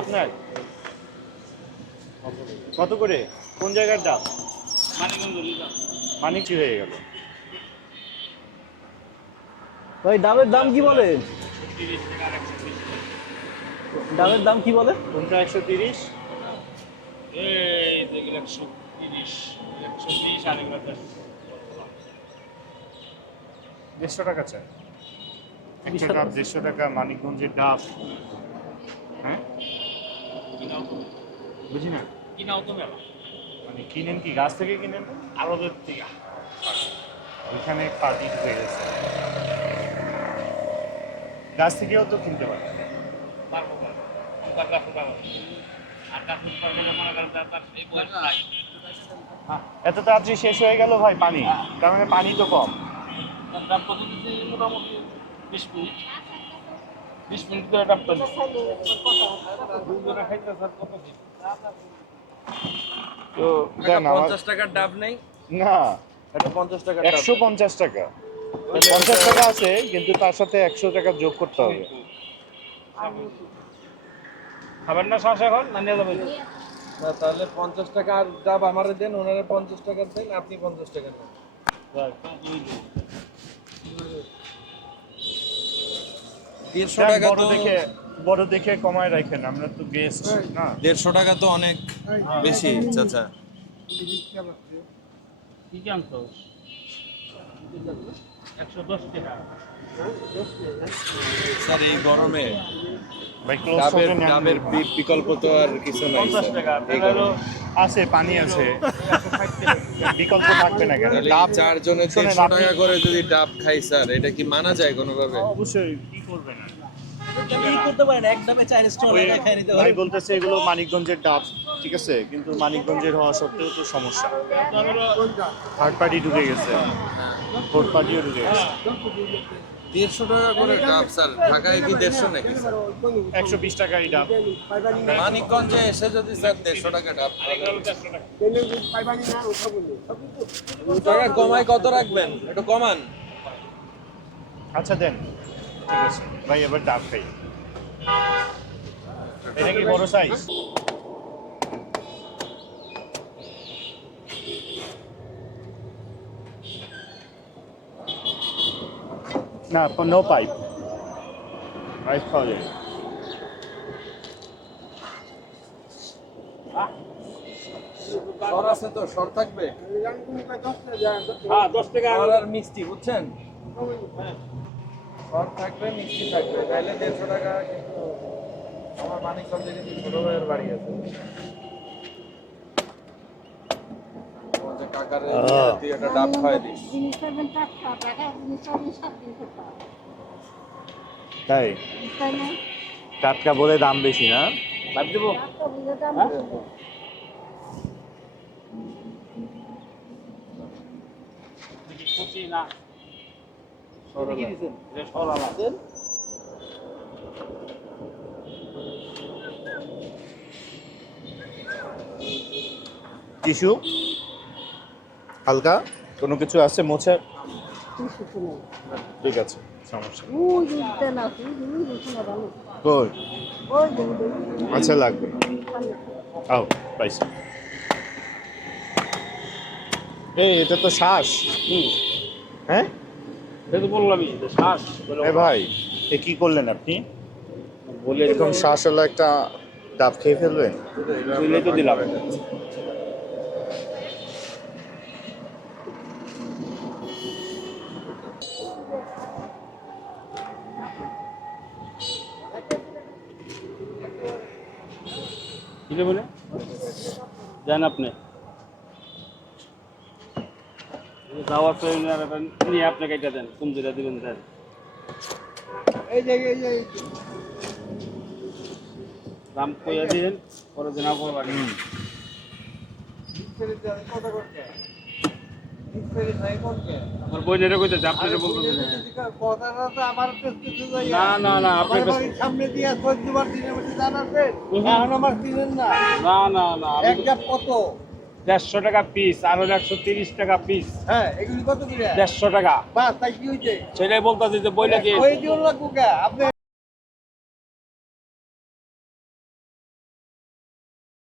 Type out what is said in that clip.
আপনার? কত করে? কোন জায়গার দাম? মানিকচি হয়ে গেল? ভাই ডাবের দাম কি বলে? ডাবের দাম কি বলে? কোনটা? একশো তিরিশ? এই দেখলে একশো তিরিশ একশো তিরিশ আর দেড়শো টাকা চাই। একটা ডাব দেড়শো টাকা মানিকগঞ্জের ডাব। হ্যাঁ? বুঝি না? কিনাও তো মেলা। মানে কিনেন কি গাছ থেকে কিনেন? আরবের থেকে। ওইখানে পার্টি হয়ে গেছে। গাছ থেকেও তো কিনতে পারে পারব নাই। এত তাড়াতাড়ি শেষ হয়ে গেল ভাই পানি। তার মানে পানি তো কম। মোটামুটি বিশ মিনিট। বিশ মিনিট করে কত তো দেন পঞ্চাশ টাকার ডাব নেই। না। একটা পঞ্চাশ টাকার একশো পঞ্চাশ টাকা। পঞ্চাশ টাকা আছে কিন্তু তার সাথে একশো টাকা যোগ করতে হবে। খাবেন না শ্বাস এখন না নিয়ে যাবেন? না, তাহলে পঞ্চাশ টাকা আর ডাব আমারে দেন ওনারা পঞ্চাশ টাকা দেন আপনি পঞ্চাশ টাকা দেন। দেড়শো টাকা তো বড় দেখে কমায় রাখেন আমরা তো গেস্ট না? দেড়শো টাকা তো অনেক বেশি চাচা। কি জানতো একশো দশ টাকা। স্যার এই গরমে ডাবের ডাবের বিকল্প তো আর কিছু নাই পঞ্চাশ টাকা। আছে পানি আছে। বিকল্প থাকবে না কেন? ডাব চারজনে দেড়শো টাকা করে যদি ডাব খাই স্যার এটা কি মানা যায় কোনোভাবে? অবশ্যই? করতে পারেন ভাই বলতেছে এগুলো মানিকগঞ্জের ডাব ঠিক আছে? কিন্তু মানিকগঞ্জের হওয়া সত্ত্বেও তো সমস্যা। থার্ড পার্টি ঢুকে গেছে। ফোর্থ পার্টিও ঢুকে গেছে। দেড়শো টাকা করে ডাব স্যার। ঢাকায় কি দেড়শো নাকি? একশো বিশ টাকারই ডাব। মানিকগঞ্জে এসে যদি স্যার দেড়শো টাকা ডাব টাকা কমায় কত রাখবেন? একটু কমান। আচ্ছা দেন। ঠিক আছে। ভাই এবার ডাব খাই। এটা কি বড় সাইজ না নো পাইপ পাইপ খাওয়া যায়। সর আছে তো সর থাকবে। হ্যাঁ দশ টাকা আর মিষ্টি বুঝছেন? থাকবে মিষ্টি থাকবে। তাহলে দেড়শো টাকা কিন্তু আমার মানিকগঞ্জে কিন্তু ছোট ভাইয়ের বাড়ি আছে। কাকারে তুই একটা ডাব খাওয়াই দিস। টাটকা তাই? বলে দাম বেশি না? ভাব দেবো। টাটকা এটা সরালা টিস্যু? হালকা? কোনো কিছু আছে মোছা। ঠিক আছে সমস্যা। কই। আচ্ছা লাগবে। আও পাইছি। এই এটা তো শ্বাস। হ্যাঁ? তো বললামই শ্বাস ভাই এ কি করলেন আপনি? বলে এরকম শ্বাস হলো একটা ডাব খেয়ে ফেলবেন দিলে তো দিলাম। বলে? যান আপনি? যাওয়ার তো নিয়ে আপনাকে এটা দেন কোন যেটা দিবেন দেন দাম কইয়া দিন পরে দিন আপনার বাড়ি। আমার কইতেছে আপনি এটা বলতেছেন। না না না আপনি এটা- সামনে দিয়ে চোদ্দবার দিনের মধ্যে জানাচ্ছে এখন আমার কিনেন না। না না না একটা কত? দেড়শো টাকা পিস আর হলো একশো তিরিশ টাকা পিস হ্যাঁ এগুলি কত দেড়শো টাকা। বাস তাই কি সেটাই বলতেছি যে দিয়ে আপনি